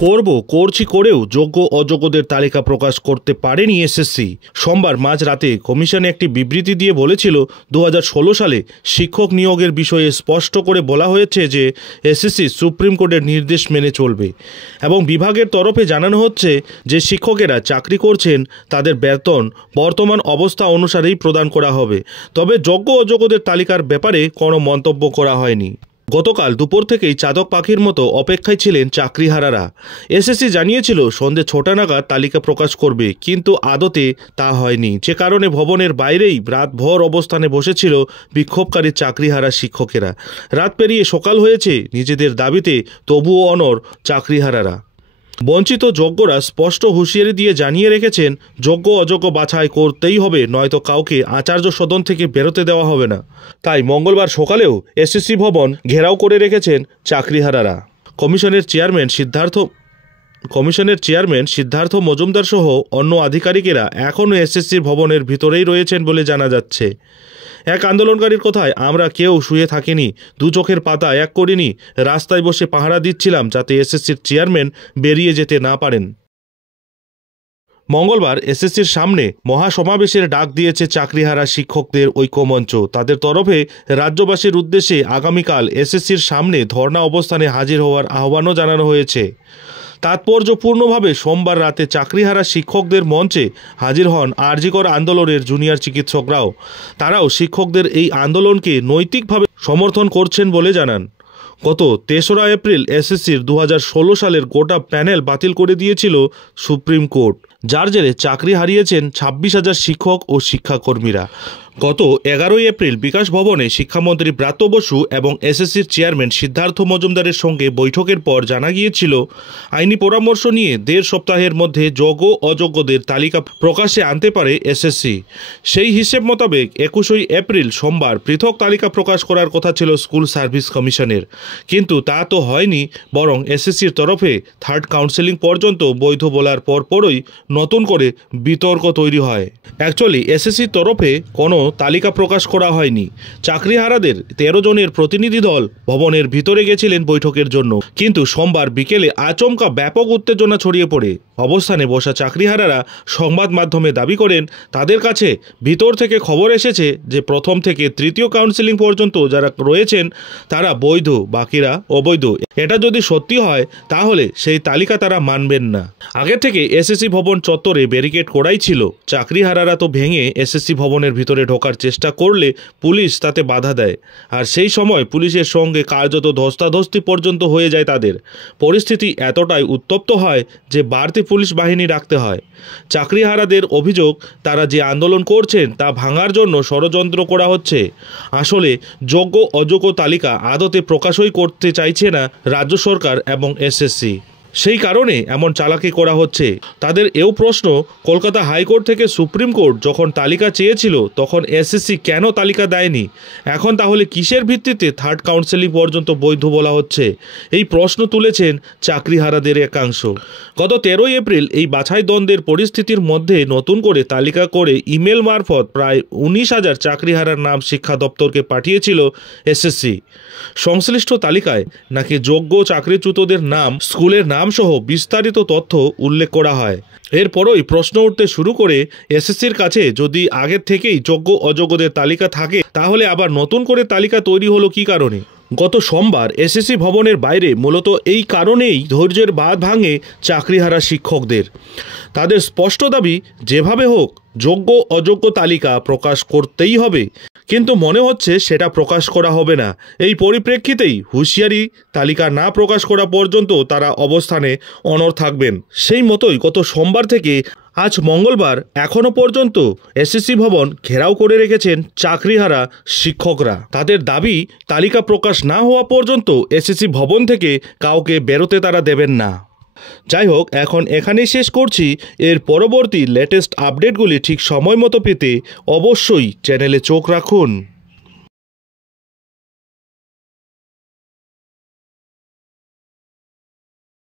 করছি করেও যোগ্য অযোগ্যদের তালিকা প্রকাশ করতে পারেনি এসএসসি। সোমবার মাঝরাতে কমিশন একটি বিবৃতি দিয়ে বলেছিল 2016 সালে শিক্ষক নিয়োগের বিষয়ে স্পষ্ট করে বলা হয়েছে যে এসএসসি সুপ্রিম কোর্টের নির্দেশ মেনে চলবে এবং বিভাগের তরফে জানানো হচ্ছে যে শিক্ষকেরা চাকরি করছেন তাদের বেতন বর্তমান অবস্থা অনুসারেই প্রদান করা হবে। তবে যোগ্য অযোগ্যদের তালিকার ব্যাপারে কোনো মন্তব্য করা হয়নি। গতকাল দুপুর থেকেই চাতক পাখির মতো অপেক্ষায় ছিলেন চাকরিহারারা। এসএসসি জানিয়েছিল সন্ধ্যে 6টা নাগাদ তালিকা প্রকাশ করবে, কিন্তু আদতে তা হয়নি, যে কারণে ভবনের বাইরেই রাতভর অবস্থানে বসেছিল বিক্ষোভকারী চাকরিহারা শিক্ষকেরা। রাত পেরিয়ে সকাল হয়েছে, নিজেদের দাবিতে তবুও অনড় চাকরিহারারা। বঞ্চিত যোগ্যরা স্পষ্ট হুঁশিয়ারি দিয়ে জানিয়ে রেখেছেন যোগ্য অযোগ্য বাছাই করতেই হবে, নয়তো কাউকে আচার্য সদন থেকে বেরোতে দেওয়া হবে না। তাই মঙ্গলবার সকালেও এসএসসি ভবন ঘেরাও করে রেখেছেন চাকরিহারারা। কমিশনের চেয়ারম্যান সিদ্ধার্থ মজুমদার সহ অন্য আধিকারিকেরা এখনও এসএসসি ভবনের ভিতরেই রয়েছেন বলে জানা যাচ্ছে। এক আন্দোলনকারীর কথায়, আমরা কেউ শুয়ে থাকিনি, দু চোখের পাতা এক করিনি, রাস্তায় বসে পাহারা দিচ্ছিলাম যাতে এসএসসির চেয়ারম্যান বেরিয়ে যেতে না পারেন। মঙ্গলবার এসএসসির সামনে মহাসমাবেশের ডাক দিয়েছে চাকরিহারা শিক্ষকদের ঐক্যমঞ্চ। তাদের তরফে রাজ্যবাসীর উদ্দেশ্যে আগামীকাল এসএসসির সামনে ধর্ণা অবস্থানে হাজির হওয়ার আহ্বানও জানানো হয়েছে। তাৎপর্যপূর্ণভাবে সোমবার রাতে চাকরিহারা শিক্ষকদের মঞ্চে হাজির হন আরজিকর আন্দোলনের জুনিয়র চিকিৎসকরাও। তারাও শিক্ষকদের এই আন্দোলনকে নৈতিকভাবে সমর্থন করছেন বলে জানান। গত 3রা এপ্রিল এসএসসির 2016 সালের গোটা প্যানেল বাতিল করে দিয়েছিল সুপ্রিম কোর্ট, যার জেরে চাকরি হারিয়েছেন 26,000 শিক্ষক ও শিক্ষাকর্মীরা। গত 11ই এপ্রিল বিকাশ ভবনে শিক্ষামন্ত্রী ব্রাত্য বসু এবং এসএসসির চেয়ারম্যান সিদ্ধার্থ মজুমদারের সঙ্গে বৈঠকের পর জানা গিয়েছিল আইনি পরামর্শ নিয়ে 1.5 সপ্তাহের মধ্যে যোগ্য অযোগ্যদের তালিকা প্রকাশে আনতে পারে এসএসসি। সেই হিসেব মোতাবেক 21 এপ্রিল সোমবার পৃথক তালিকা প্রকাশ করার কথা ছিল স্কুল সার্ভিস কমিশনের, কিন্তু তা তো হয়নি, বরং এসএসসির তরফে থার্ড কাউন্সেলিং পর্যন্ত বৈধ বলার পরপরই নতুন করে বিতর্ক তৈরি হয়। অ্যাকচুয়ালি এসএসসির তরফে কোনো তালিকা প্রকাশ করা হয়নি। চাকরিহারাদের 13 জনের প্রতিনিধি দল ভবনের ভিতরে গেছিলেন বৈঠকের জন্য, কিন্তু সোমবার বিকেলে আচমকা ব্যাপক উত্তেজনা ছড়িয়ে পড়ে। অবস্থানে বসা চাকরিহারারা সংবাদ মাধ্যমে দাবি করেন তাদের কাছে ভিতর থেকে খবর এসেছে যে প্রথম থেকে তৃতীয় কাউন্সেলিং পর্যন্ত যারা রয়েছেন তারা বৈধ, বাকিরা অবৈধ। এটা যদি সত্যি হয় তাহলে সেই তালিকা তারা মানবেন না। আগে থেকে এসএসসি ভবন চত্বরে ব্যারিকেড করাই ছিল। চাকরিহারারা তো ভেঙে এসএসসি ভবনের ভিতরে ঢোকার চেষ্টা করলে পুলিশ তাতে বাধা দেয়, আর সেই সময় পুলিশের সঙ্গে কার্যত ধস্তাধস্তি পর্যন্ত হয়ে যায় তাদের। পরিস্থিতি এতটাই উত্তপ্ত হয় যে বাড়তি পুলিশ বাহিনী রাখতে হয়। চাকরিহারাদের অভিযোগ, তারা যে আন্দোলন করছেন তা ভাঙার জন্য ষড়যন্ত্র করা হচ্ছে। আসলে যোগ্য অযোগ্য তালিকা আদতে প্রকাশই করতে চাইছে না রাজ্য সরকার এবং এসএসসি, সেই কারণে এমন চালাকি করা হচ্ছে। তাদের এও প্রশ্ন, কলকাতা হাইকোর্ট থেকে সুপ্রিম কোর্ট যখন তালিকা চেয়েছিল তখন এসএসসি কেন তালিকা দেয়নি? এখন তাহলে কিসের ভিত্তিতে থার্ড কাউন্সেলিং পর্যন্ত বৈধ বলা হচ্ছে? এই প্রশ্ন তুলেছেন চাকরিহারাদের একাংশ। গত 13ই এপ্রিল এই বাছাই দ্বন্দ্বের পরিস্থিতির মধ্যে নতুন করে তালিকা করে ইমেল মারফত প্রায় 19,000 চাকরিহারার নাম শিক্ষা দপ্তরকে পাঠিয়েছিল এসএসসি। সংশ্লিষ্ট তালিকায় নাকি যোগ্য চাকরিচ্যুতদের নাম, স্কুলের নাম সহ বিস্তারিত তথ্য উল্লেখ করা হয়। এরপরই প্রশ্ন উঠতে শুরু করে এসএসসির কাছে যদি আগের থেকেই যোগ্য অযোগ্যদের তালিকা থাকে তাহলে আবার নতুন করে তালিকা তৈরি হলো কী কারণে? গত সোমবার এসএসসি ভবনের বাইরে মূলত এই কারণেই ধৈর্যের বাঁধ ভাঙে চাকরিহারা শিক্ষকদের। তাদের স্পষ্ট দাবি, যেভাবে হোক যোগ্য অযোগ্য তালিকা প্রকাশ করতেই হবে, কিন্তু মনে হচ্ছে সেটা প্রকাশ করা হবে না। এই পরিপ্রেক্ষিতেই হুঁশিয়ারি, তালিকা না প্রকাশ করা পর্যন্ত তারা অবস্থানে অনড় থাকবেন। সেই মতোই গত সোমবার থেকে আজ মঙ্গলবার এখনও পর্যন্ত এসএসসি ভবন ঘেরাও করে রেখেছেন চাকরিহারা শিক্ষকরা। তাদের দাবি, তালিকা প্রকাশ না হওয়া পর্যন্ত এসএসসি ভবন থেকে কাউকে বেরোতে তারা দেবেন না। যাই হোক, এখন এখানেই শেষ করছি। এর পরবর্তী লেটেস্ট আপডেটগুলি ঠিক সময় মতো পেতে অবশ্যই চ্যানেলে চোখ রাখুন।